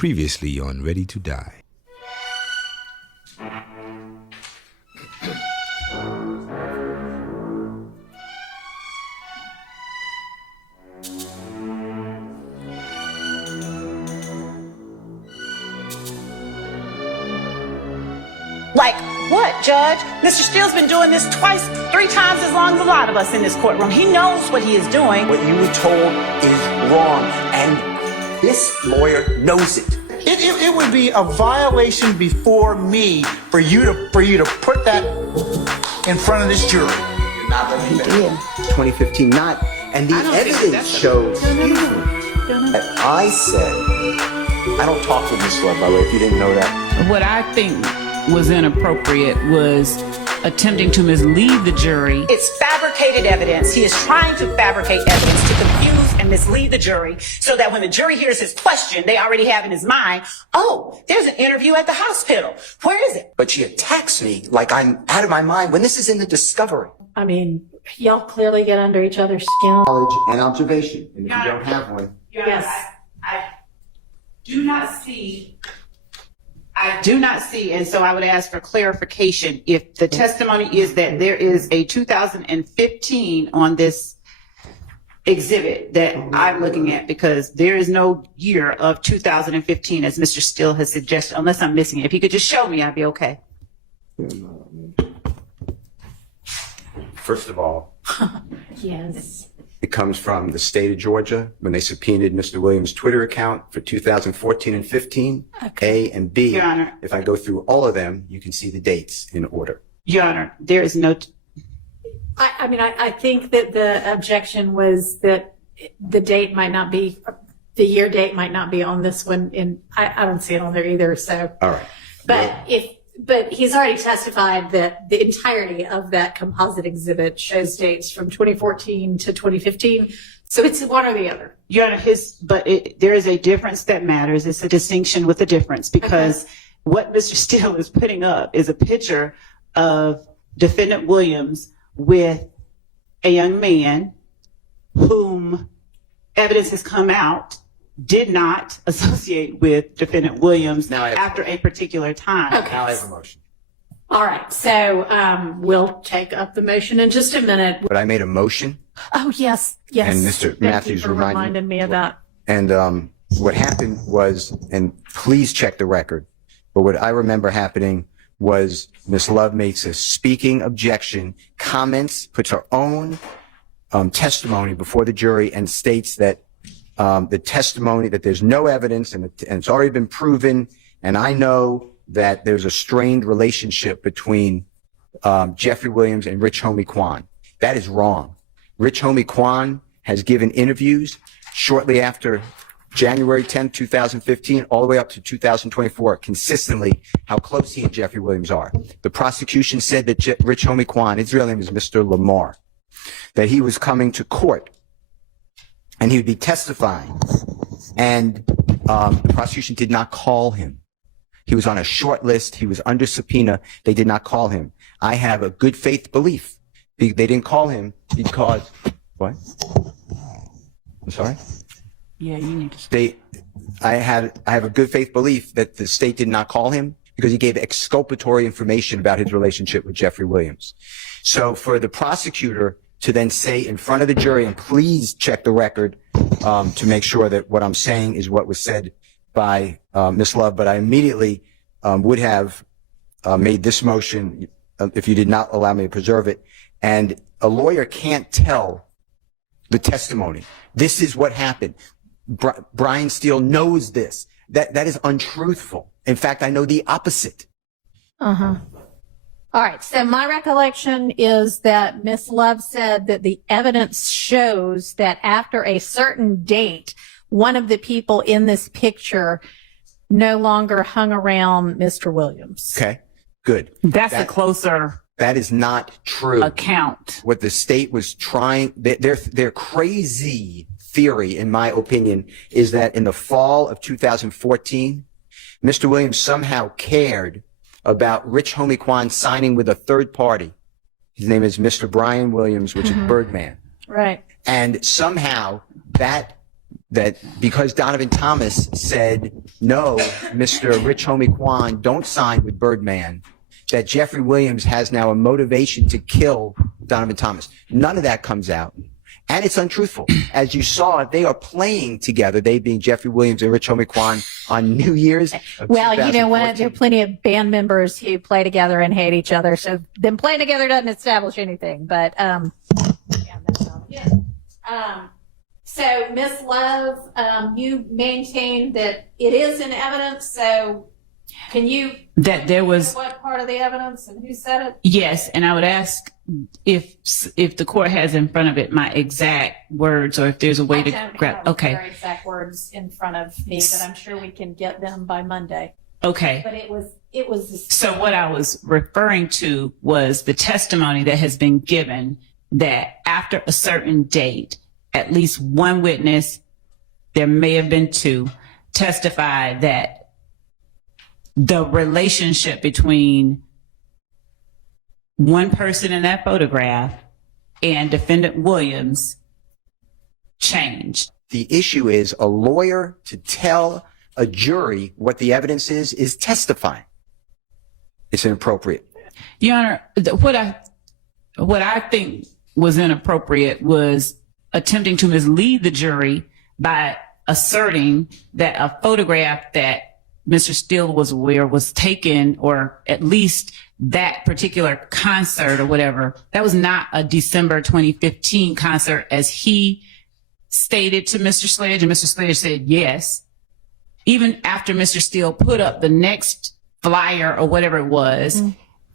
Previously on Ready to Die. Like what, Judge? Mr. Steele's been doing this twice, 3 times as long as a lot of us in this courtroom. He knows what he is doing. What you were told is wrong, and this lawyer knows it. It would be a violation before me for you to put that in front of this jury. You're not letting me finish. 2015, not, and the evidence shows. I said, I don't talk with Miss Love, by the way, if you didn't know that. What I think was inappropriate was attempting to mislead the jury. It's fabricated evidence. He is trying to fabricate evidence to confuse and mislead the jury so that when the jury hears his question, they already have in his mind, oh, there's an interview at the hospital. Where is it? But she attacks me like I'm out of my mind when this is in the discovery. I mean, y'all clearly get under each other's skin. Knowledge and observation, and if you don't have one. Yes. I do not see, and so I would ask for clarification. If the testimony is that there is a 2015 on this exhibit that I'm looking at, because there is no year of 2015 as Mr. Steele has suggested, unless I'm missing it. If he could just show me, I'd be okay. First of all, Yes. it comes from the state of Georgia when they subpoenaed Mr. Williams' Twitter account for 2014 and 15, A and B. Your Honor. If I go through all of them, you can see the dates in order. Your Honor, there is no... I think that the objection was that the date might not be, the year date might not be on this one, and I don't see it on there either, so. All right. But he's already testified that the entirety of that composite exhibit shows dates from 2014 to 2015. So it's one or the other. Your Honor, there is a difference that matters. It's a distinction with a difference, because what Mr. Steele is putting up is a picture of Defendant Williams with a young man whom evidence has come out did not associate with Defendant Williams after a particular time. Okay. Now I have a motion. All right. So we'll take up the motion in just a minute. But I made a motion. Oh, yes. Yes. And Mr. Thank Matthews you for reminded me of that. And what happened was, and please check the record, but what I remember happening was Ms. Love makes a speaking objection, comments, puts her own testimony before the jury, and states that the testimony, that there's no evidence and it's already been proven, and I know that there's a strained relationship between Jeffrey Williams and Rich Homie Quan. That is wrong. Rich Homie Quan has given interviews shortly after January 10, 2015, all the way up to 2024, consistently how close he and Jeffrey Williams are. The prosecution said that Rich Homie Quan, his real name is Mr. Lamar, that he was coming to court and he would be testifying, and the prosecution did not call him. He was on a short list. He was under subpoena. They did not call him. I have a good faith belief. They didn't call him because, what? I'm sorry? Yeah, you need to... I have a good faith belief that the state did not call him because he gave exculpatory information about his relationship with Jeffrey Williams. So for the prosecutor to then say in front of the jury, and please check the record to make sure that what I'm saying is what was said by Ms. Love, but I immediately would have made this motion if you did not allow me to preserve it. And a lawyer can't tell the testimony. This is what happened. Brian Steele knows this. That is untruthful. In fact, I know the opposite. Uh-huh. All right. So my recollection is that Miss Love said that the evidence shows that after a certain date, one of the people in this picture no longer hung around Mr. Williams. Okay, good. That's a closer... That is not true. Account. What the state was trying, their crazy theory, in my opinion, is that in the fall of 2014, Mr. Williams somehow cared about Rich Homie Quan signing with a third party. His name is Mr. Brian Williams, which is Birdman. Right. And somehow that that because Donovan Thomas said, no, Mr. Rich Homie Kwan, don't sign with Birdman, that Jeffrey Williams has now a motivation to kill Donovan Thomas. None of that comes out. And it's untruthful. As you saw, they are playing together, they being Jeffrey Williams and Rich Homie Kwan, on New Year's. Well, you know what? There are plenty of band members who play together and hate each other. So them playing together doesn't establish anything. But yeah, that's all. Yeah. So Ms. Love, you maintain that it is in evidence. So can you that there was what part of the evidence and who said it? Yes, and I would ask if the court has in front of it my exact words, or if there's a way I to don't grab. have Okay. their exact words in front of me, but I'm sure we can get them by Monday. Okay. But it was. So what I was referring to was the testimony that has been given that after a certain date, at least one witness, there may have been two, testified that the relationship between one person in that photograph and defendant Williams changed. The issue is a lawyer to tell a jury what the evidence is testifying. It's inappropriate. Your Honor, what I think was inappropriate was attempting to mislead the jury by asserting that a photograph that Mr. Steele was aware was taken, or at least that particular concert or whatever, that was not a December 2015 concert as he stated to Mr. Sledge, and Mr. Sledge said yes. Even after Mr. Steele put up the next flyer or whatever it was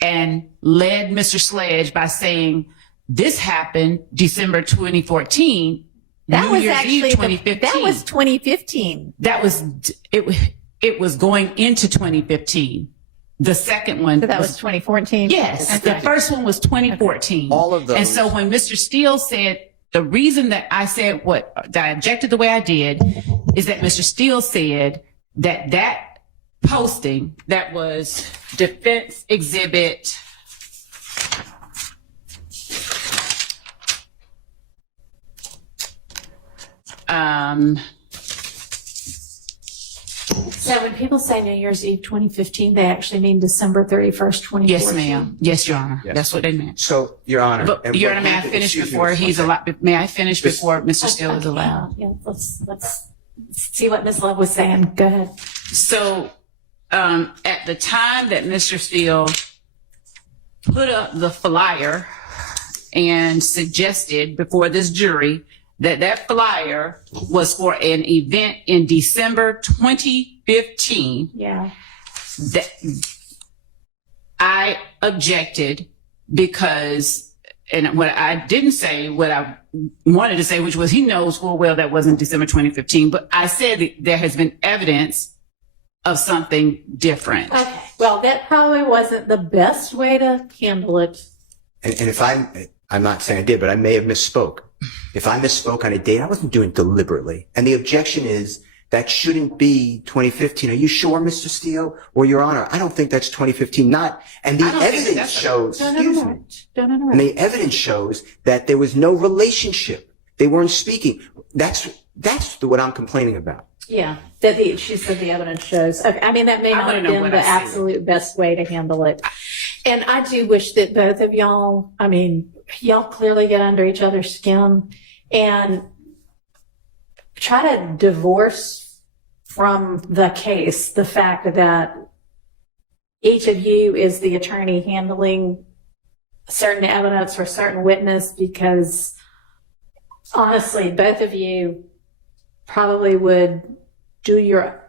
and led Mr. Sledge by saying, this happened December 2014. That New was Year's actually Eve 2015. that was 2015. That was it was going into 2015. The second one. So that was 2014. Yes. Okay. The first one was 2014. All of those. And so when Mr. Steele said, the reason that I said that I objected the way I did is that Mr. Steele said that posting that was defense exhibit So when people say New Year's Eve 2015, they actually mean December 31st, 2014. Yes, ma'am. Yes, Your Honor. Yes. That's what they meant. So, Your Honor. But, Your Honor, may I finish before he's allowed? May I finish before Mr. Steele is allowed? Yeah, let's see what Ms. Love was saying. Go ahead. So, at the time that Mr. Steele put up the flyer and suggested before this jury that flyer was for an event in December 2015, Yeah. that I objected because, and what I didn't say, what I wanted to say, which was he knows full well that wasn't December 2015, but I said that there has been evidence of something different. Okay. Well, that probably wasn't the best way to handle it. And if I'm not saying I did, but I may have misspoke. If I misspoke on a date, I wasn't doing it deliberately. And the objection is that shouldn't be 2015. Are you sure, Mr. Steele? Or Your Honor, I don't think that's 2015. And the evidence shows, excuse me. And the evidence shows that there was no relationship. They weren't speaking. That's what I'm complaining about. Yeah, she said the evidence shows. Okay, I mean, that may not have been the absolute best way to handle it. And I do wish that both of y'all, I mean, y'all clearly get under each other's skin and try to divorce from the case the fact that each of you is the attorney handling certain evidence for certain witness, because honestly, both of you probably would do your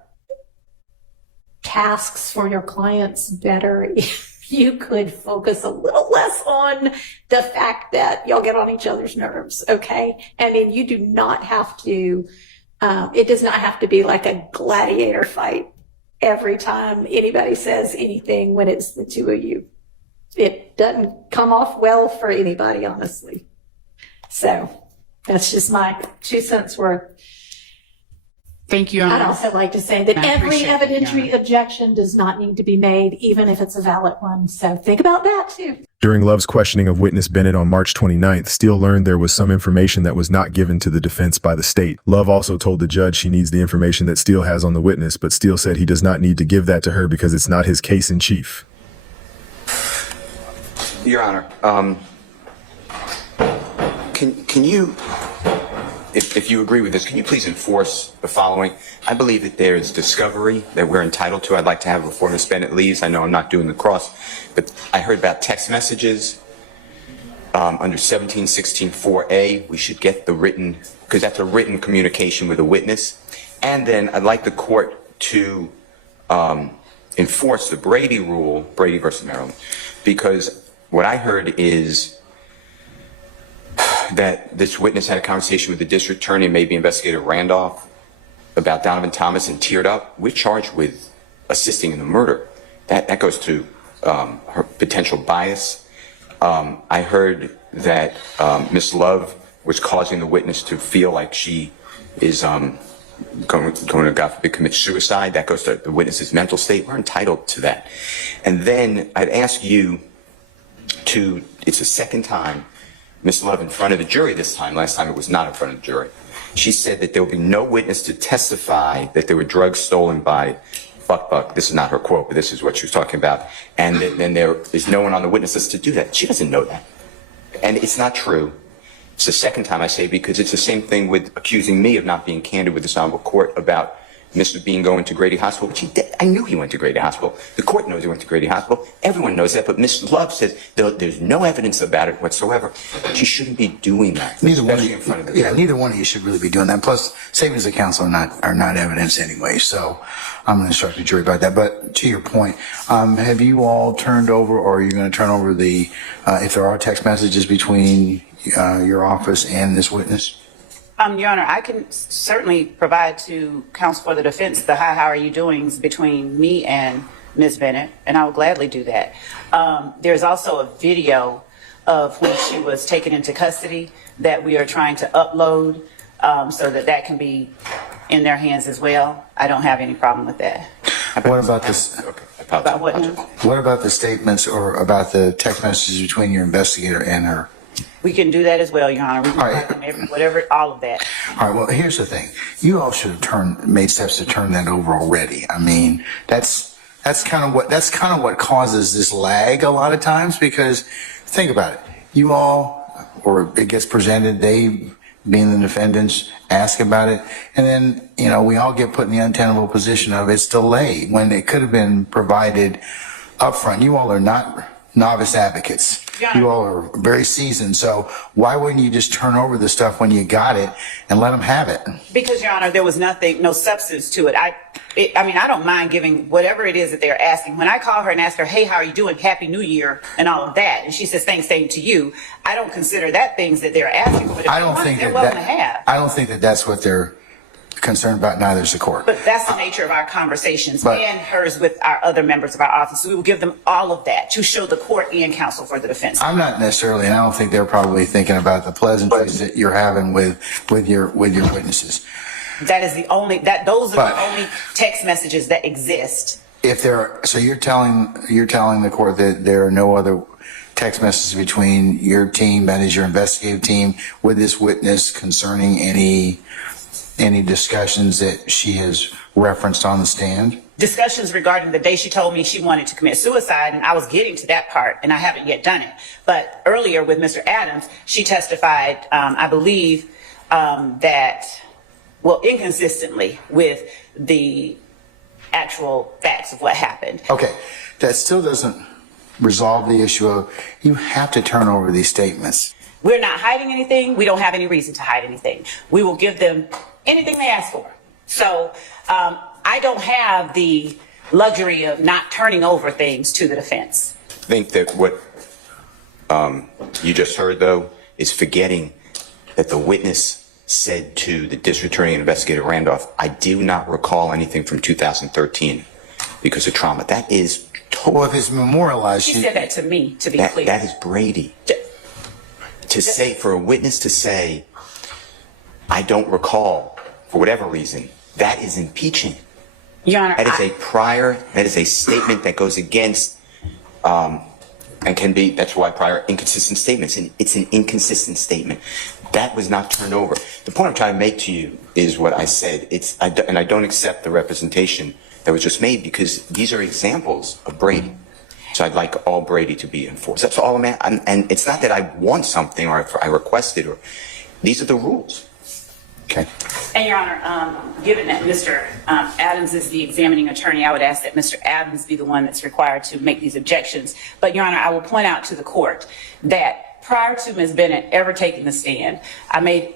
tasks for your clients better if you could focus a little less on the fact that y'all get on each other's nerves, okay? I mean, you do not have to, it does not have to be like a gladiator fight every time anybody says anything when it's the two of you. It doesn't come off well for anybody, honestly. So that's just my 2 cents worth. Thank you, Your Honor. I'd also like to say that I every appreciate it, Your evidentiary Honor. objection does not need to be made, even if it's a valid one. So think about that too. During Love's questioning of witness Bennett on March 29th, Steele learned there was some information that was not given to the defense by the state. Love also told the judge she needs the information that Steele has on the witness, but Steele said he does not need to give that to her because it's not his case in chief. Your Honor, can you, if you agree with this, can you please enforce the following? I believe that there's discovery that we're entitled to. I'd like to have before Ms. Bennett leaves. I know I'm not doing the cross, but I heard about text messages under 1716-4A. We should get the written, because that's a written communication with a witness. And then I'd like the court to enforce the Brady rule, Brady versus Maryland, because what I heard is that this witness had a conversation with the district attorney and maybe Investigator Randolph about Donovan Thomas and teared up. We're charged with assisting in the murder. That goes to her potential bias. I heard that Ms. Love was causing the witness to feel like she is going to, God forbid, commit suicide. That goes to the witness's mental state. We're entitled to that. And then I'd ask you to, it's the second time, Ms. Love in front of the jury this time. Last time it was not in front of the jury. She said that there will be no witness to testify that there were drugs stolen by Buck. This is not her quote, but this is what she was talking about. And then there is no one on the witness list to do that. She doesn't know that. And it's not true. It's the second time I say, because it's the same thing with accusing me of not being candid with this honorable court about Mr. Bean going to Grady Hospital, which he did. I knew he went to Grady Hospital. The court knows he went to Grady Hospital. Everyone knows that, but Ms. Love says there's no evidence about it whatsoever. She shouldn't be doing that, especially in front of the jury. Yeah, neither one of you should really be doing that. Plus, statements of counsel are not evidence anyway, so I'm going to instruct the jury about that. But to your point, have you all turned over, or are you going to turn over the, if there are text messages between your office and this witness? Your Honor, I can certainly provide to counsel for the defense the how are you doings between me and Ms. Bennett, and I will gladly do that. There's also a video of when she was taken into custody that we are trying to upload so that can be in their hands as well. I don't have any problem with that. What about this? About what now? What about the statements or about the text messages between your investigator and her? We can do that as well, Your Honor. We can do whatever, all of that. All right. Well, here's the thing. You all should have made steps to turn that over already. I mean, that's kind of what causes this lag a lot of times, because think about it. You all, or it gets presented, they, being the defendants, ask about it, and then, we all get put in the untenable position of it's delayed when it could have been provided up front. You all are not novice advocates. You all are very seasoned, so why wouldn't you just turn over the stuff when you got it and let them have it? Because, Your Honor, there was no substance to it. I don't mind giving whatever it is that they're asking. When I call her and ask her, hey, how are you doing? Happy New Year and all of that, and she says, thanks, same to you. I don't consider that things that they're asking. But if I don't think that's what they're concerned about. Neither is the court. But that's the nature of our conversations and hers with our other members of our office. We will give them all of that to show the court and counsel for the defense. I'm not necessarily, and I don't think they're probably thinking about the pleasantries that you're having with your witnesses. That is the only those are the only text messages that exist. So you're telling the court that there are no other text messages between your team, that is your investigative team, with this witness concerning any discussions that she has referenced on the stand? Discussions regarding the day she told me she wanted to commit suicide, and I was getting to that part, and I haven't yet done it. But earlier with Mr. Adams, she testified, I believe, inconsistently with the actual facts of what happened. Okay, that still doesn't resolve the issue of you have to turn over these statements. We're not hiding anything. We don't have any reason to hide anything. We will give them anything they ask for. So I don't have the luxury of not turning over things to the defense. I think that what you just heard, though, is forgetting that the witness said to the district attorney and investigator Randolph, I do not recall anything from 2013 because of trauma. That is totally... Well, if it's memorialized... She said that to me, to be clear. That is Brady. For a witness to say, I don't recall, for whatever reason, that is impeaching. Your Honor, that is a statement that goes against and can be, that's why prior inconsistent statements, and it's an inconsistent statement. That was not turned over. The point I'm trying to make to you is what I said. And I don't accept the representation that was just made, because these are examples of Brady. So I'd like all Brady to be enforced. That's all I'm at. And it's not that I want something or I requested, or these are the rules. Okay. And Your Honor, given that Mr. Adams is the examining attorney, I would ask that Mr. Adams be the one that's required to make these objections. But Your Honor, I will point out to the court that prior to Ms. Bennett ever taking the stand, I made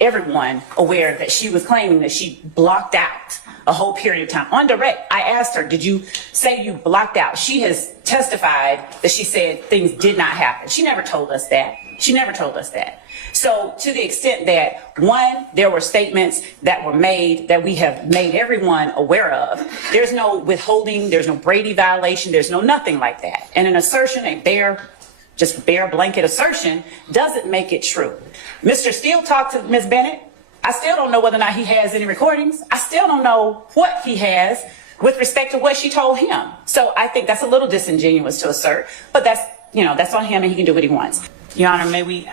everyone aware that she was claiming that she blocked out a whole period of time. On direct, I asked her, did you say you blocked out? She has testified that she said things did not happen. She never told us that. She never told us that. So to the extent that, one, there were statements that were made that we have made everyone aware of, there's no withholding, there's no Brady violation, there's no nothing like that. And an assertion, a bare blanket assertion, doesn't make it true. Mr. Steele talked to Ms. Bennett. I still don't know whether or not he has any recordings. I still don't know what he has with respect to what she told him. So I think that's a little disingenuous to assert, but that's on him and he can do what he wants. Your Honor, may we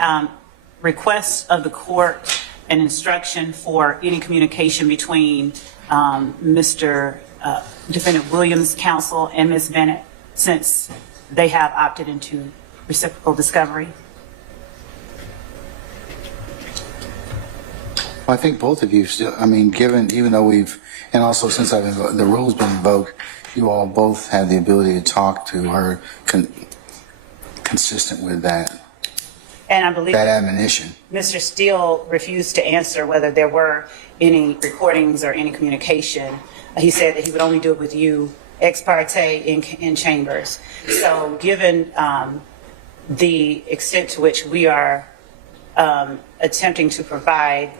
request of the court an instruction for any communication between Mr. Defendant Williams' counsel and Ms. Bennett, since they have opted into reciprocal discovery? Well, I think both of you still, I mean, even though and also since the rule's been invoked, you all both have the ability to talk to her consistent with that. And I believe that admonition. Mr. Steele refused to answer whether there were any recordings or any communication. He said that he would only do it with you ex parte in chambers. So given the extent to which we are attempting to provide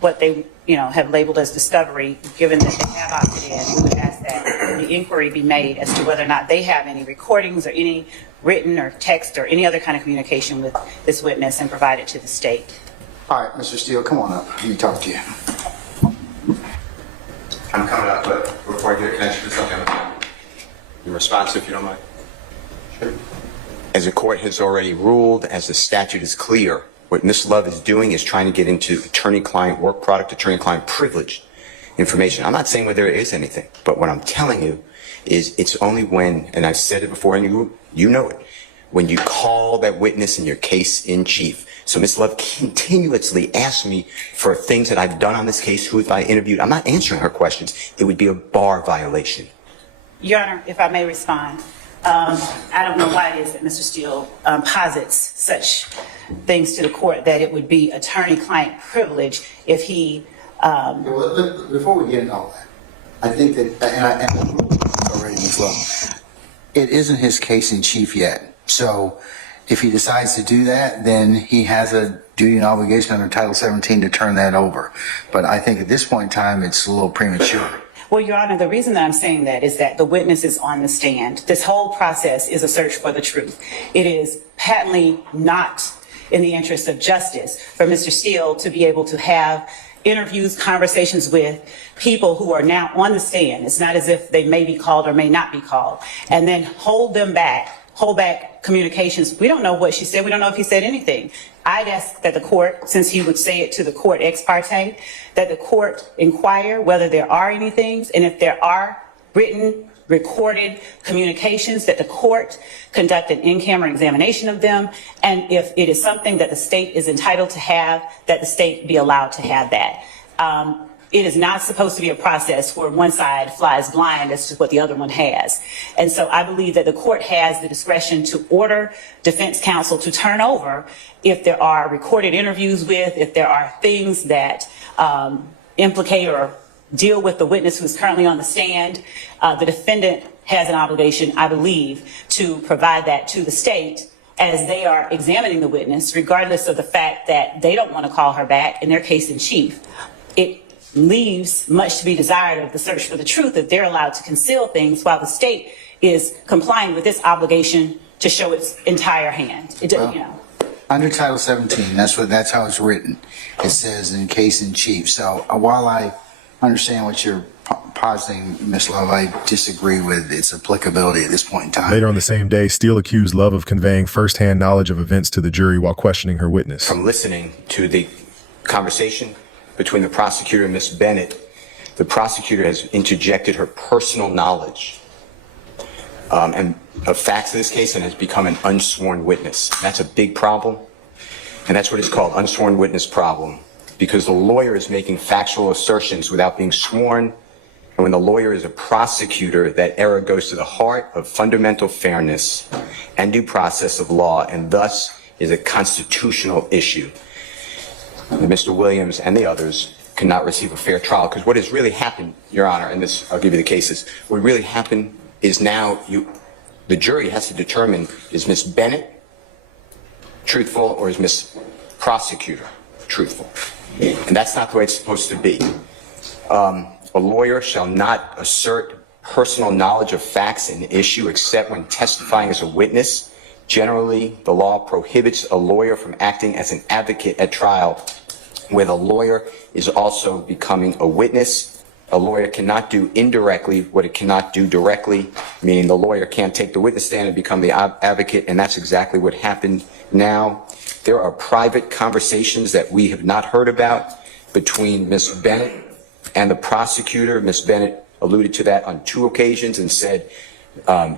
what they have labeled as discovery, given that they have opted in, we would ask that the inquiry be made as to whether or not they have any recordings or any written or text or any other kind of communication with this witness and provide it to the state. All right, Mr. Steele, come on up. Let me talk to you. I'm coming up, but before I get a connection with something, in response, if you don't mind. Sure. As the court has already ruled, as the statute is clear, what Ms. Love is doing is trying to get into attorney-client work product, attorney-client privilege information. I'm not saying whether there is anything, but what I'm telling you is it's only when, and I've said it before, and you know it, when you call that witness in your case in chief. So Ms. Love continuously asks me for things that I've done on this case, who have I interviewed. I'm not answering her questions. It would be a bar violation. Your Honor, if I may respond, I don't know why it is that Mr. Steele posits such things to the court that it would be attorney-client privilege if he... Before we get into all that, I think that, and already Ms. Love, it isn't his case in chief yet. So if he decides to do that, then he has a duty and obligation under Title 17 to turn that over. But I think at this point in time, it's a little premature. Well, Your Honor, the reason that I'm saying that is that the witness is on the stand. This whole process is a search for the truth. It is patently not in the interest of justice for Mr. Steele to be able to have interviews, conversations with people who are now on the stand. It's not as if they may be called or may not be called, and then hold back communications. We don't know what she said. We don't know if he said anything. I'd ask that the court, since he would say it to the court ex parte, that the court inquire whether there are any things, and if there are written, recorded communications, that the court conduct an in-camera examination of them, and if it is something that the state is entitled to have, that the state be allowed to have that. It is not supposed to be a process where one side flies blind as to what the other one has. And so I believe that the court has the discretion to order defense counsel to turn over if there are recorded interviews with, if there are things that implicate or deal with the witness who's currently on the stand. The defendant has an obligation, I believe, to provide that to the state as they are examining the witness, regardless of the fact that they don't want to call her back in their case in chief. It leaves much to be desired of the search for the truth if they're allowed to conceal things while the state is complying with this obligation to show its entire hand. It doesn't, Under Title 17, that's how it's written. It says in case in chief. So while I understand what you're positing, Ms. Love, I disagree with its applicability at this point in time. Later on the same day, Steele accused Love of conveying firsthand knowledge of events to the jury while questioning her witness. From listening to the conversation between the prosecutor and Ms. Bennett, the prosecutor has interjected her personal knowledge and of facts of this case and has become an unsworn witness. That's a big problem, and that's what is called unsworn witness problem, because the lawyer is making factual assertions without being sworn, and when the lawyer is a prosecutor, that error goes to the heart of fundamental fairness and due process of law, and thus is a constitutional issue. Mr. Williams and the others cannot receive a fair trial, because what has really happened, Your Honor, and this, I'll give you the cases, what really happened is now the jury has to determine, is Ms. Bennett truthful or is Ms. Prosecutor truthful? And that's not the way it's supposed to be. A lawyer shall not assert personal knowledge of facts in issue except when testifying as a witness. Generally, the law prohibits a lawyer from acting as an advocate at trial where the lawyer is also becoming a witness. A lawyer cannot do indirectly what it cannot do directly, meaning the lawyer can't take the witness stand and become the advocate, and that's exactly what happened now. There are private conversations that we have not heard about between Ms. Bennett and the prosecutor. Ms. Bennett alluded to that on 2 occasions and said,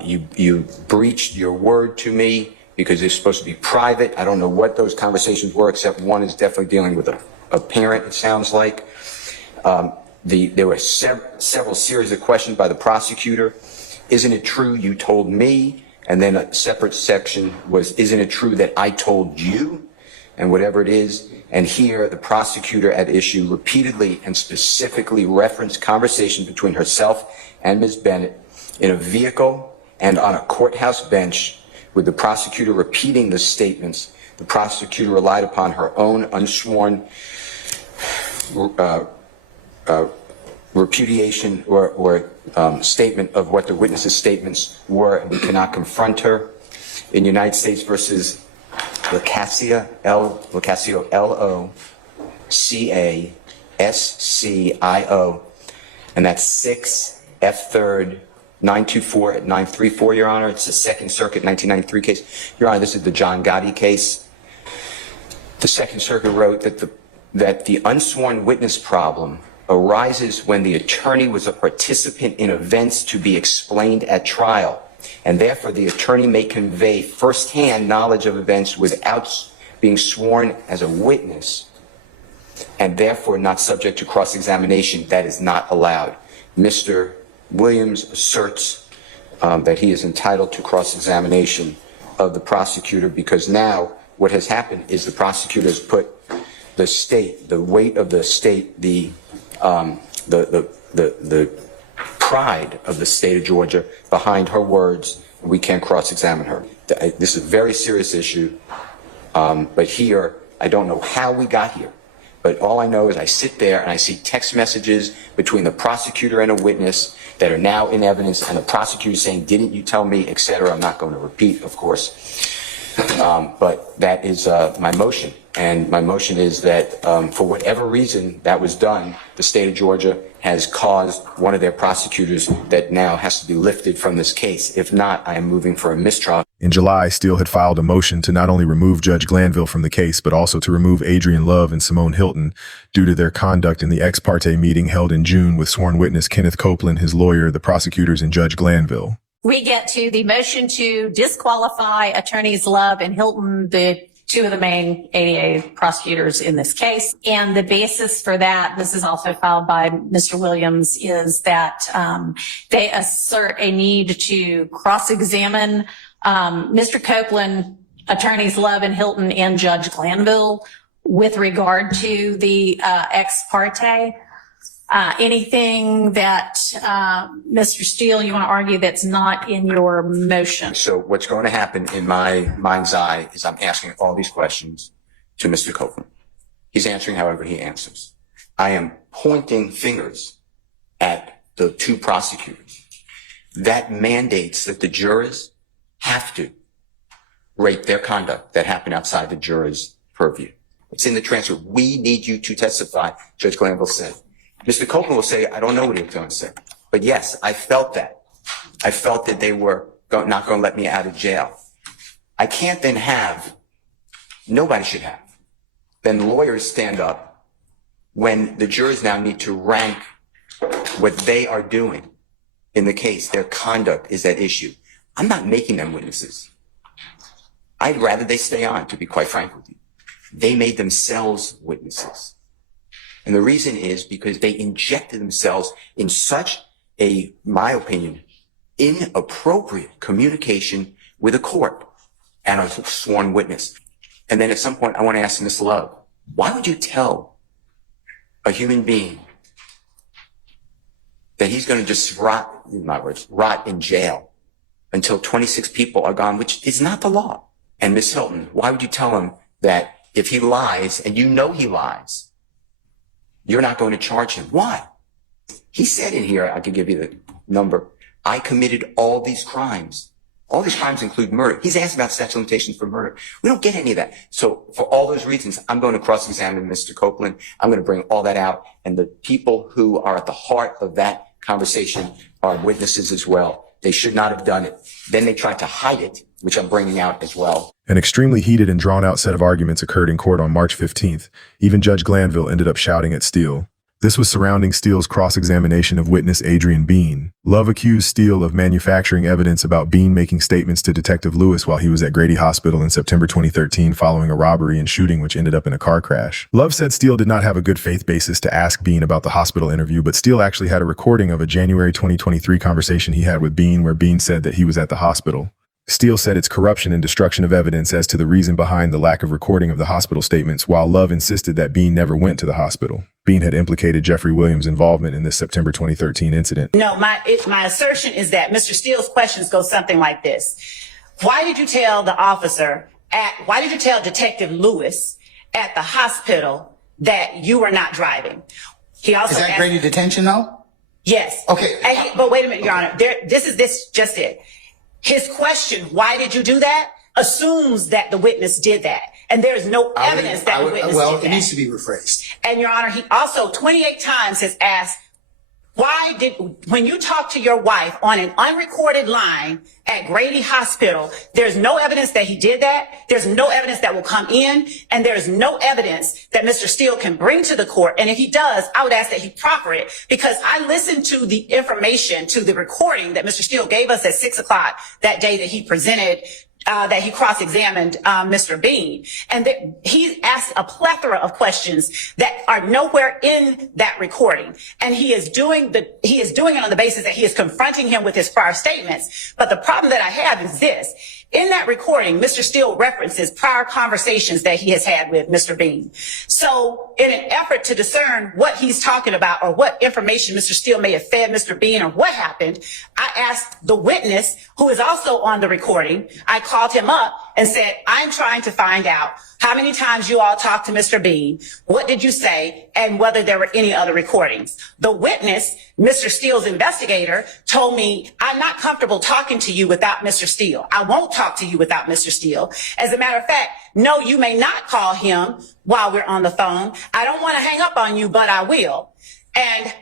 you breached your word to me because it's supposed to be private. I don't know what those conversations were, except one is definitely dealing with a parent, it sounds like. There were several series of questions by the prosecutor. Isn't it true you told me? And then a separate section was, isn't it true that I told you? And whatever it is. And here the prosecutor at issue repeatedly and specifically referenced conversation between herself and Ms. Bennett in a vehicle and on a courthouse bench, with the prosecutor repeating the statements. The prosecutor relied upon her own unsworn repudiation or statement of what the witness's statements were, and we cannot confront her. In United States versus Locascio, L-O-C-A-S-C-I-O, and that's 6 F3rd 924 at 934, Your Honor. It's a Second Circuit 1993 case. Your Honor, this is the John Gotti case. The Second Circuit wrote that the unsworn witness problem arises when the attorney was a participant in events to be explained at trial, and therefore the attorney may convey firsthand knowledge of events without being sworn as a witness, and therefore not subject to cross-examination. That is not allowed. Mr. Williams asserts that he is entitled to cross-examination of the prosecutor, because now what has happened is the prosecutor has put the state, the weight of the state, the pride of the state of Georgia behind her words. We can't cross-examine her. This is a very serious issue, but here, I don't know how we got here, but all I know is I sit there and I see text messages between the prosecutor and a witness that are now in evidence, and the prosecutor saying, didn't you tell me, etc. I'm not going to repeat, of course, but that is my motion. And my motion is that for whatever reason that was done, the state of Georgia has caused one of their prosecutors that now has to be lifted from this case. If not, I am moving for a mistrial. In July, Steele had filed a motion to not only remove Judge Glanville from the case, but also to remove ADRIAN Love and Simone Hilton due to their conduct in the ex parte meeting held in June with sworn witness Kenneth Copeland, his lawyer, the prosecutors, and Judge Glanville. We get to the motion to disqualify attorneys Love and Hilton, the 2 of the main ADA prosecutors in this case. And the basis for that, this is also filed by Mr. Williams, is that they assert a need to cross-examine Mr. Copeland, attorneys Love and Hilton, and Judge Glanville with regard to the ex parte. Anything that, Mr. Steele, you want to argue that's not in your motion? So what's going to happen in my mind's eye is I'm asking all these questions to Mr. Copeland. He's answering however he answers. I am pointing fingers at the 2 prosecutors. That mandates that the jurors have to rate their conduct that happened outside the jurors' purview. It's in the transcript. We need you to testify, Judge Glanville said. Mr. Copeland will say, I don't know what he was going to say. But yes, I felt that. I felt that they were not going to let me out of jail. I can't then have, nobody should have, then lawyers stand up when the jurors now need to rank what they are doing in the case. Their conduct is at issue. I'm not making them witnesses. I'd rather they stay on, to be quite frank with you. They made themselves witnesses. And the reason is because they injected themselves in such a, my opinion, inappropriate communication with a court and a sworn witness. And then at some point, I want to ask Ms. Love, why would you tell a human being that he's going to just rot, in my words, rot in jail until 26 people are gone, which is not the law? And Ms. Hilton, why would you tell him that if he lies, and you know he lies, you're not going to charge him? Why? He said in here, I can give you the number, I committed all these crimes. All these crimes include murder. He's asked about statute of limitations for murder. We don't get any of that. So for all those reasons, I'm going to cross-examine Mr. Copeland. I'm going to bring all that out. And the people who are at the heart of that conversation are witnesses as well. They should not have done it. Then they tried to hide it, which I'm bringing out as well. An extremely heated and drawn-out set of arguments occurred in court on March 15th. Even Judge Glanville ended up shouting at Steele. This was surrounding Steele's cross-examination of witness Adrian Bean. Love accused Steele of manufacturing evidence about Bean making statements to Detective Lewis while he was at Grady Hospital in September 2013 following a robbery and shooting which ended up in a car crash. Love said Steele did not have a good faith basis to ask Bean about the hospital interview, but Steele actually had a recording of a January 2023 conversation he had with Bean where Bean said that he was at the hospital. Steele said it's corruption and destruction of evidence as to the reason behind the lack of recording of the hospital statements, while Love insisted that Bean never went to the hospital. Bean had implicated Jeffrey Williams' involvement in this September 2013 incident. No, my assertion is that Mr. Steele's questions go something like this. Why did you tell Detective Lewis at the hospital that you were not driving? He also Is that Grady detention though? Yes. Okay. But wait a minute, Your Honor. This just it. His question, why did you do that, assumes that the witness did that. And there's no evidence that the witness did that. Well, it needs to be rephrased. And Your Honor, he also 28 times has asked, when you talk to your wife on an unrecorded line at Grady Hospital, there's no evidence that he did that. There's no evidence that will come in. And there's no evidence that Mr. Steele can bring to the court. And if he does, I would ask that he proffer it, because I listened to the information, to the recording that Mr. Steele gave us at 6 o'clock that day that he presented, that he cross-examined Mr. Bean. And he asked a plethora of questions that are nowhere in that recording. And he is doing it on the basis that he is confronting him with his prior statements. But the problem that I have is this. In that recording, Mr. Steele references prior conversations that he has had with Mr. Bean. So in an effort to discern what he's talking about or what information Mr. Steele may have fed Mr. Bean or what happened, I asked the witness, who is also on the recording, I called him up and said, I'm trying to find out how many times you all talked to Mr. Bean, what did you say, and whether there were any other recordings. The witness, Mr. Steele's investigator, told me, I'm not comfortable talking to you without Mr. Steele. I won't talk to you without Mr. Steele. As a matter of fact, no, you may not call him while we're on the phone. I don't want to hang up on you, but I will. And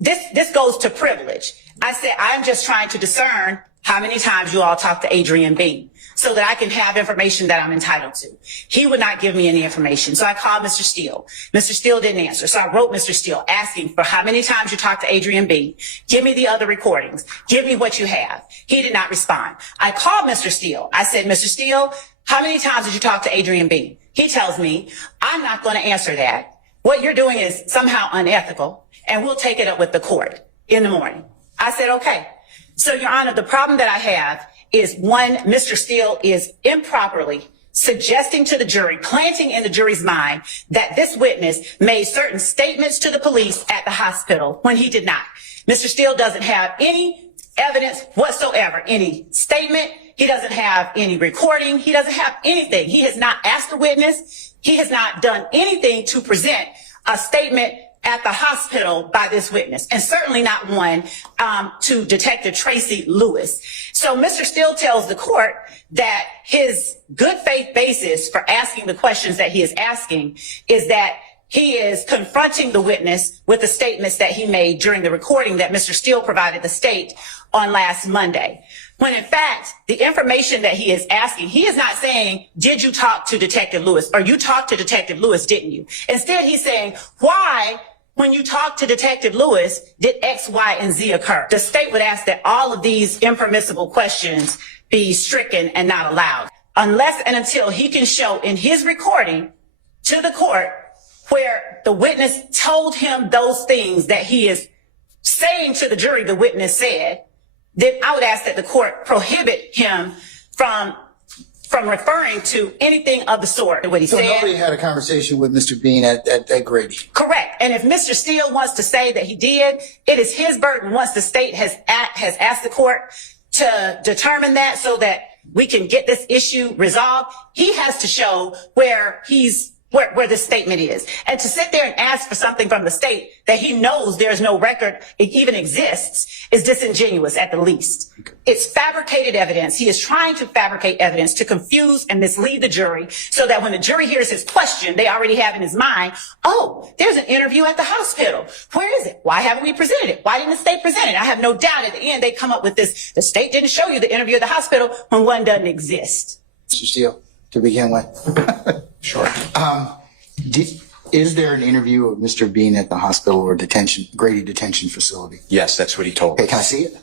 this goes to privilege. I said, I'm just trying to discern how many times you all talked to Adrian Bean, so that I can have information that I'm entitled to. He would not give me any information. So I called Mr. Steele. Mr. Steele didn't answer. So I wrote Mr. Steele asking for how many times you talked to Adrian Bean. Give me the other recordings. Give me what you have. He did not respond. I called Mr. Steele. I said, Mr. Steele, how many times did you talk to Adrian Bean? He tells me, I'm not going to answer that. What you're doing is somehow unethical, and we'll take it up with the court in the morning. I said, okay. So, Your Honor, the problem that I have is, one, Mr. Steele is improperly suggesting to the jury, planting in the jury's mind, that this witness made certain statements to the police at the hospital when he did not. Mr. Steele doesn't have any evidence whatsoever, any statement. He doesn't have any recording. He doesn't have anything. He has not asked the witness. He has not done anything to present a statement at the hospital by this witness, and certainly not one to Detective Tracy Lewis. So Mr. Steele tells the court that his good faith basis for asking the questions that he is asking is that he is confronting the witness with the statements that he made during the recording that Mr. Steele provided the state on last Monday. When in fact, the information that he is asking, he is not saying, did you talk to Detective Lewis? Or you talked to Detective Lewis, didn't you? Instead, he's saying, why, when you talked to Detective Lewis, did X, Y, and Z occur? The state would ask that all of these impermissible questions be stricken and not allowed, unless and until he can show in his recording to the court where the witness told him those things that he is saying to the jury the witness said, then I would ask that the court prohibit him from referring to anything of the sort. What he So said. nobody had a conversation with Mr. Bean at Grady? Correct. And if Mr. Steele wants to say that he did, it is his burden once the state has asked the court to determine that so that we can get this issue resolved. He has to show where this statement is. And to sit there and ask for something from the state that he knows there's no record, it even exists, is disingenuous at the least. It's fabricated evidence. He is trying to fabricate evidence to confuse and mislead the jury so that when the jury hears his question, they already have in his mind, oh, there's an interview at the hospital. Where is it? Why haven't we presented it? Why didn't the state present it? I have no doubt at the end they come up with this, the state didn't show you the interview at the hospital when one doesn't exist. Mr. Steele, to begin with. Sure. Is there an interview of Mr. Bean at the hospital or Grady detention facility? Yes, that's what he told me. Okay, can I see it?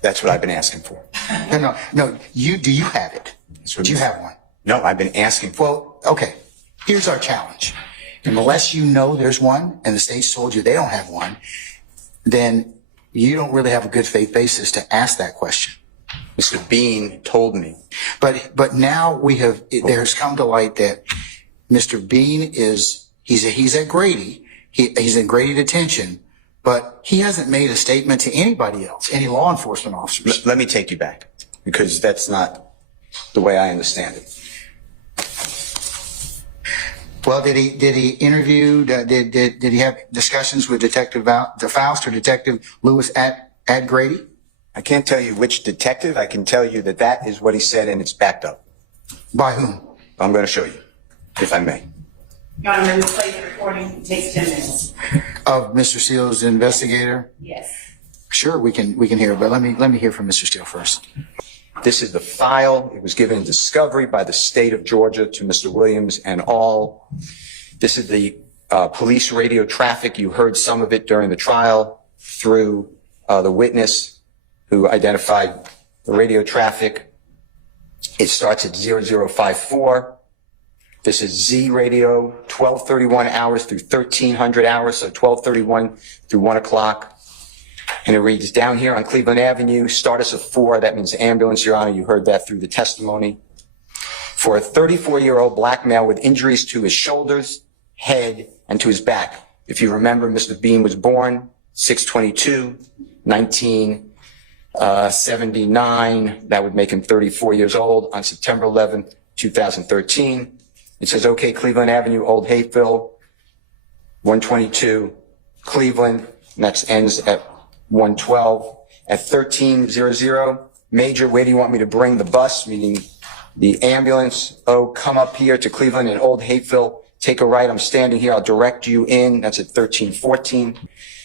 That's what I've been asking for. No. Do you have it? Do you have one? No, I've been asking for. Well, okay. Here's our challenge. Unless you know there's one and the state's told you they don't have one, then you don't really have a good faith basis to ask that question. Mr. Bean told me. But now there's come to light that Mr. Bean he's at Grady. He's in Grady detention, but he hasn't made a statement to anybody else, any law enforcement officers. Let me take you back because that's not the way I understand it. Well, did he interview, did he have discussions with Detective Faust or Detective Lewis at Grady? I can't tell you which detective. I can tell you that is what he said, and it's backed up. By whom? I'm going to show you, if I may. Your Honor, when we play the recording, it takes 10 minutes. Of Mr. Steele's investigator? Yes. Sure, we can hear it, but let me hear from Mr. Steele first. This is the file. It was given in discovery by the state of Georgia to Mr. Williams and all. This is the police radio traffic. You heard some of it during the trial through the witness who identified the radio traffic. It starts at 0054. This is Z radio, 1231 hours through 1300 hours, so 1231 through 1 o'clock. And it reads down here on Cleveland Avenue, status of 4, that means ambulance, Your Honor, you heard that through the testimony. For a 34-year-old black male with injuries to his shoulders, head, and to his back. If you remember, Mr. Bean was born 6/22, 1979. That would make him 34 years old on September 11th, 2013. It says, okay, Cleveland Avenue, Old Hayfield, 122, Cleveland, and that ends at 112. At 1300, Major, where do you want me to bring the bus? Meaning the ambulance. Oh, come up here to Cleveland and Old Hayfield. Take a right. I'm standing here. I'll direct you in. That's at 1314.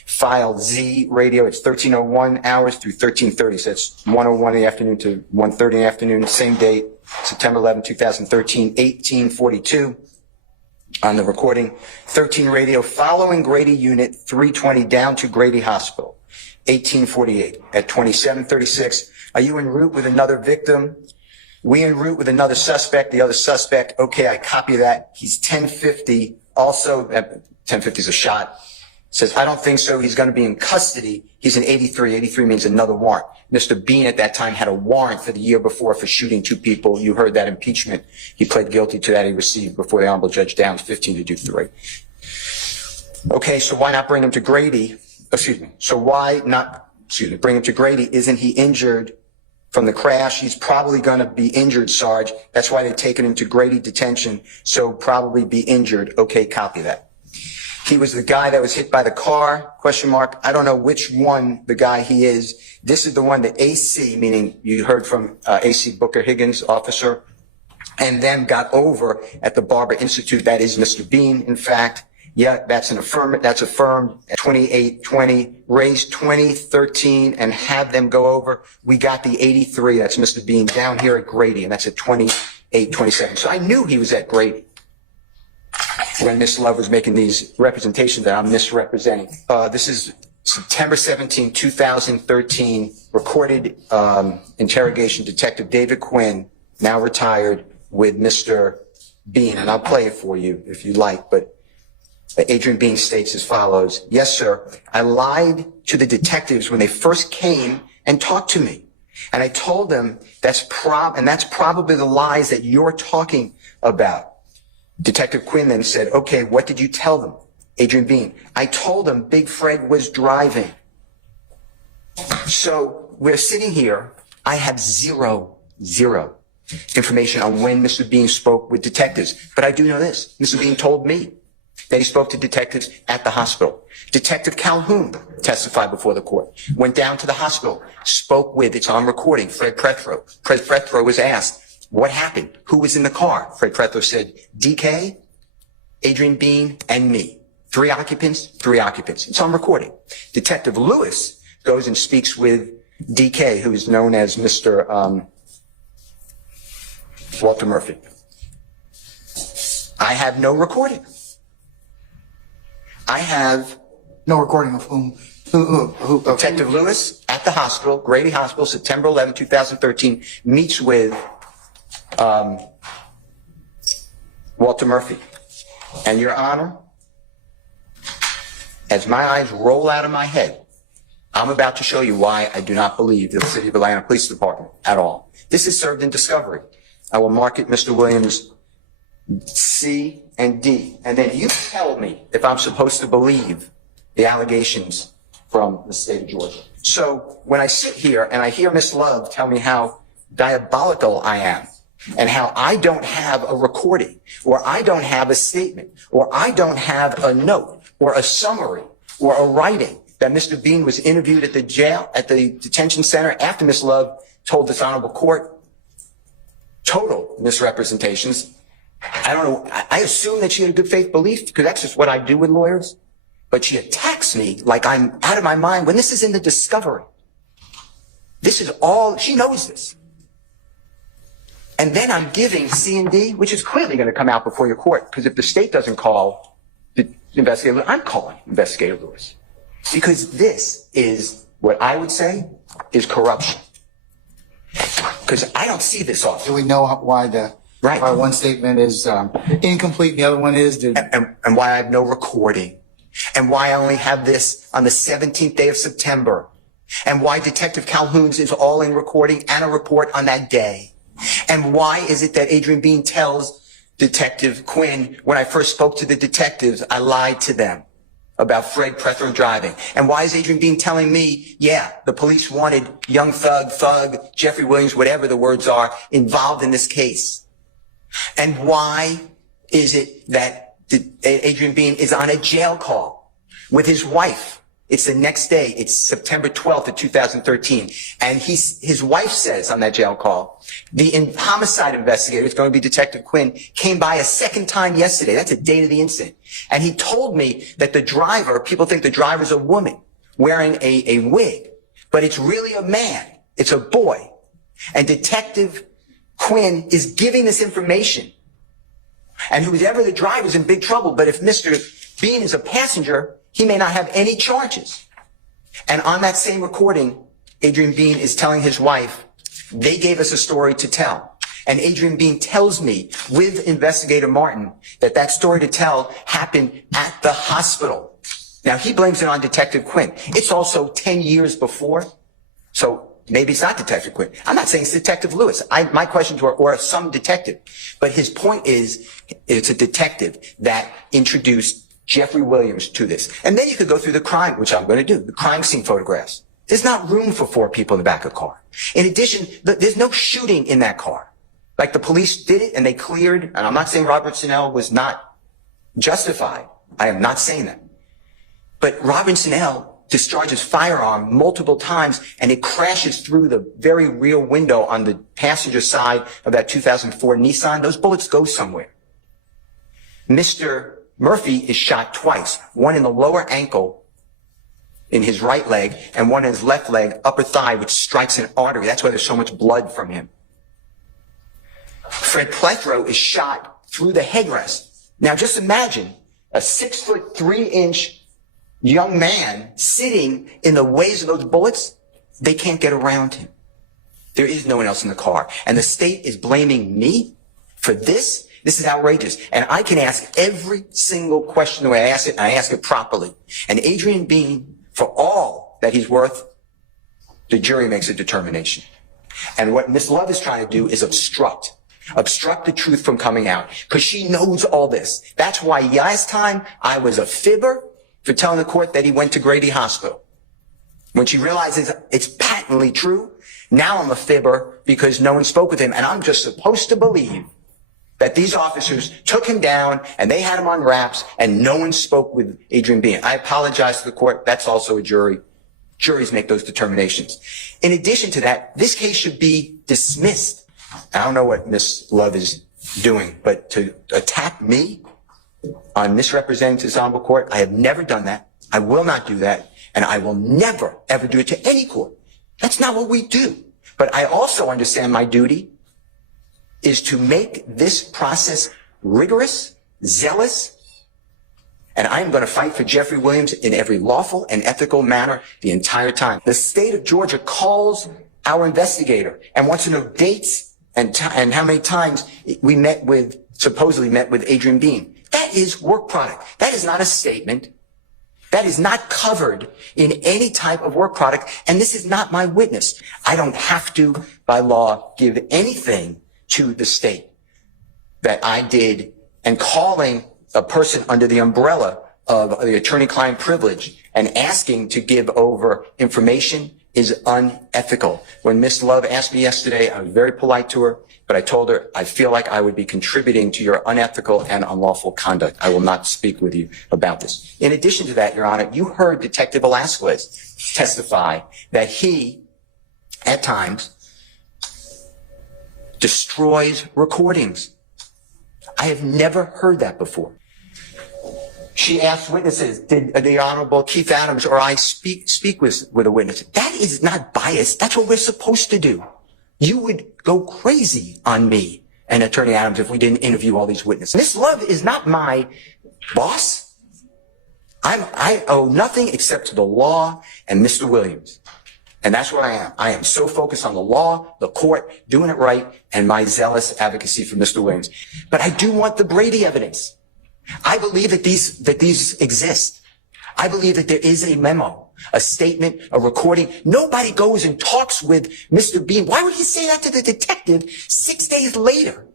File Z radio. It's 1301 hours through 1330. So it's 1:01 in the afternoon to 1:30 in the afternoon. Same date, September 11, 2013, 1842 on the recording. 13 radio following Grady Unit 320 down to Grady Hospital, 1848 at 2736. Are you en route with another victim? We en route with another suspect. The other suspect, okay, I copy that. He's 1050. Also, 1050 is a shot. Says, I don't think so. He's going to be in custody. He's in 83. 83 means another warrant. Mr. Bean at that time had a warrant for the year before for shooting 2 people. You heard that impeachment. He pled guilty to that. He received before the Honorable Judge Downs 15 to do 3. Okay, so why not bring him to Grady? So why not, bring him to Grady? Isn't he injured from the crash? He's probably going to be injured, Sarge. That's why they've taken him to Grady detention. So probably be injured. Okay, copy that. He was the guy that was hit by the car, question mark. I don't know which one the guy he is. This is the one that AC, meaning you heard from AC Booker Higgins, officer, and then got over at the Barber Institute. That is Mr. Bean, in fact. Yeah, that's affirmed at 2820, raised 2013 and have them go over. We got the 83, that's Mr. Bean, down here at Grady, and that's at 2827. So I knew he was at Grady when Ms. Love was making these representations that I'm misrepresenting. This is September 17, 2013, recorded interrogation, Detective David Quinn, now retired, with Mr. Bean. And I'll play it for you if you like, but Adrian Bean states as follows. Yes, sir. I lied to the detectives when they first came and talked to me. And I told them that's probably the lies that you're talking about. Detective Quinn then said, okay, what did you tell them? Adrian Bean, I told them Big Fred was driving. So we're sitting here. I have zero information on when Mr. Bean spoke with detectives. But I do know this. Mr. Bean told me that he spoke to detectives at the hospital. Detective Calhoun testified before the court, went down to the hospital, spoke with, it's on recording, Fred Prethrow. Fred Prethrow was asked, what happened? Who was in the car? Fred Prethrow said, DK, Adrian Bean, and me. 3 occupants. It's on recording. Detective Lewis goes and speaks with DK, who is known as Mr. Walter Murphy. I have no recording. I have No recording of whom? Who? Detective Lewis at the hospital, Grady Hospital, September 11, 2013, meets with Walter Murphy. And Your Honor, as my eyes roll out of my head, I'm about to show you why I do not believe the City of Atlanta Police Department at all. This is served in discovery. I will mark it Mr. Williams C and D. And then you tell me if I'm supposed to believe the allegations from the state of Georgia. So when I sit here and I hear Ms. Love tell me how diabolical I am and how I don't have a recording or I don't have a statement or I don't have a note or a summary or a writing that Mr. Bean was interviewed at the jail, at the detention center after Ms. Love told this honorable court total misrepresentations. I don't know. I assume that she had a good faith belief because that's just what I do with lawyers. But she attacks me like I'm out of my mind when this is in the discovery. This is all, she knows this. And then I'm giving C and D, which is clearly going to come out before your court because if the state doesn't call the investigator, I'm calling Investigator Lewis. Because this is what I would say is corruption. Because I don't see this often. Do we know why why one statement is incomplete and the other one is? And why I have no recording. And why I only have this on the 17th day of September. And why Detective Calhoun's is all in recording and a report on that day. And why is it that Adrian Bean tells Detective Quinn, when I first spoke to the detectives, I lied to them about Fred Prethrow driving. And why is Adrian Bean telling me, yeah, the police wanted young thug, Jeffrey Williams, whatever the words are, involved in this case? And why is it that Adrian Bean is on a jail call with his wife? It's the next day. It's September 12th of 2013. And his wife says on that jail call, the homicide investigator, it's going to be Detective Quinn, came by a second time yesterday. That's the date of the incident. And he told me that the driver, people think the driver's a woman wearing a wig, but it's really a man. It's a boy. And Detective Quinn is giving this information. And whoever the driver's in big trouble. But if Mr. Bean is a passenger, he may not have any charges. And on that same recording, Adrian Bean is telling his wife, they gave us a story to tell. And Adrian Bean tells me with Investigator Martin that that story to tell happened at the hospital. Now, he blames it on Detective Quinn. It's also 10 years before. So maybe it's not Detective Quinn. I'm not saying it's Detective Lewis. My questions were, or some detective. But his point is, it's a detective that introduced Jeffrey Williams to this. And then you could go through the crime, which I'm going to do, the crime scene photographs. There's not room for 4 people in the back of the car. In addition, there's no shooting in that car. Like the police did it and they cleared, and I'm not saying Robert Sennell was not justified. I am not saying that. But Robert Sennell discharges firearm multiple times, and it crashes through the very rear window on the passenger side of that 2004 Nissan. Those bullets go somewhere. Mr. Murphy is shot twice, one in the lower ankle in his right leg and one in his left leg, upper thigh, which strikes an artery. That's why there's so much blood from him. Fred Plethro is shot through the headrest. Now just imagine a 6'3" young man sitting in the ways of those bullets. They can't get around him. There is no one else in the car. And the state is blaming me for this? This is outrageous. And I can ask every single question the way I ask it, and I ask it properly. And Adrian Bean, for all that he's worth, the jury makes a determination. And what Ms. Love is trying to do is obstruct the truth from coming out, because she knows all this. That's why last time I was a fibber for telling the court that he went to Grady Hospital. When she realizes it's patently true, now I'm a fibber because no one spoke with him, and I'm just supposed to believe that these officers took him down and they had him on wraps and no one spoke with Adrian Bean. I apologize to the court. That's also a jury. Juries make those determinations. In addition to that, this case should be dismissed. I don't know what Ms. Love is doing, but to attack me on misrepresenting to this honorable court, I have never done that. I will not do that. And I will never, ever do it to any court. That's not what we do. But I also understand my duty is to make this process rigorous, zealous, and I'm going to fight for Jeffrey Williams in every lawful and ethical manner the entire time. The state of Georgia calls our investigator and wants to know dates and how many times we supposedly met with Adrian Bean. That is work product. That is not a statement. That is not covered in any type of work product, and this is not my witness. I don't have to, by law, give anything to the state that I did, and calling a person under the umbrella of the attorney-client privilege and asking to give over information is unethical. When Ms. Love asked me yesterday, I was very polite to her, but I told her I feel like I would be contributing to your unethical and unlawful conduct. I will not speak with you about this. In addition to that, Your Honor, you heard Detective Velasquez testify that he, at times, destroys recordings. I have never heard that before. She asked witnesses, did the Honorable Keith Adams or I speak with a witness? That is not bias. That's what we're supposed to do. You would go crazy on me and Attorney Adams if we didn't interview all these witnesses. Ms. Love is not my boss. I owe nothing except to the law and Mr. Williams. And that's what I am. I am so focused on the law, the court, doing it right, and my zealous advocacy for Mr. Williams. But I do want the Brady evidence. I believe that these exist. I believe that there is a memo, a statement, a recording. Nobody goes and talks with Mr. Bean. Why would he say that to the detective 6 days later?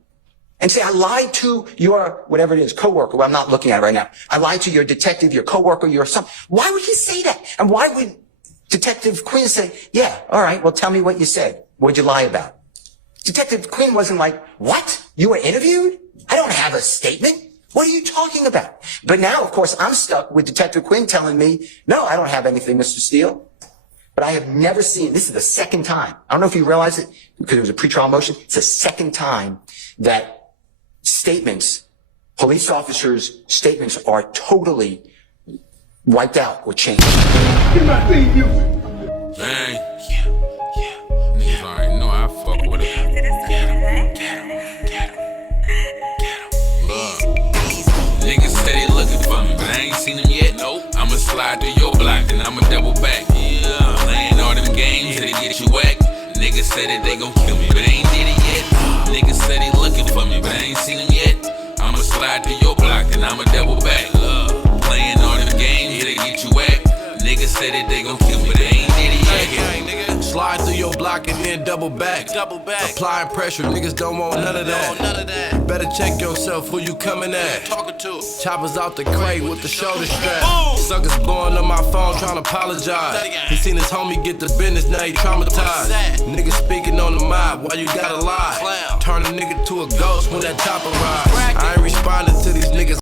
And say, I lied to your, whatever it is, coworker. Well, I'm not looking at it right now. I lied to your detective, your coworker, your son. Why would he say that? And why would Detective Quinn say, yeah, all right, well, tell me what you said. What'd you lie about? Detective Quinn wasn't like, what? You were interviewed? I don't have a statement. What are you talking about? But now, of course, I'm stuck with Detective Quinn telling me, no, I don't have anything, Mr. Steele. But I have never seen, this is the second time. I don't know if you realize it, because it was a pretrial motion. It's the second time that statements, police officers' statements are totally wiped out or changed. Get my thing, you. Dang. Niggas already know I fuck with it. Niggas say they looking for me, but I ain't seen them yet. Nope. I'ma slide through your block, then I'ma double back. Yeah. Playing all them games, they get you whacked. Niggas say that they gon' kill me, but they ain't did it yet. Niggas say they looking for me, but I ain't seen them yet. I'ma slide through your block, then I'ma double back. Playing all them games, they get you whacked. Niggas say that they gon' kill me, but they ain't did it yet. Slide through your block and then double back. Applying pressure, niggas don't want none of that. Better check yourself, who you coming at. Talking to. Choppers out the crate with the shoulder strap. Suckers blowing on my phone trying to apologize. He seen his homie get the business, now he traumatized. Niggas speaking on the mob, why you gotta lie? Turn a nigga to a ghost when that chopper rides. I ain't responding to these niggas.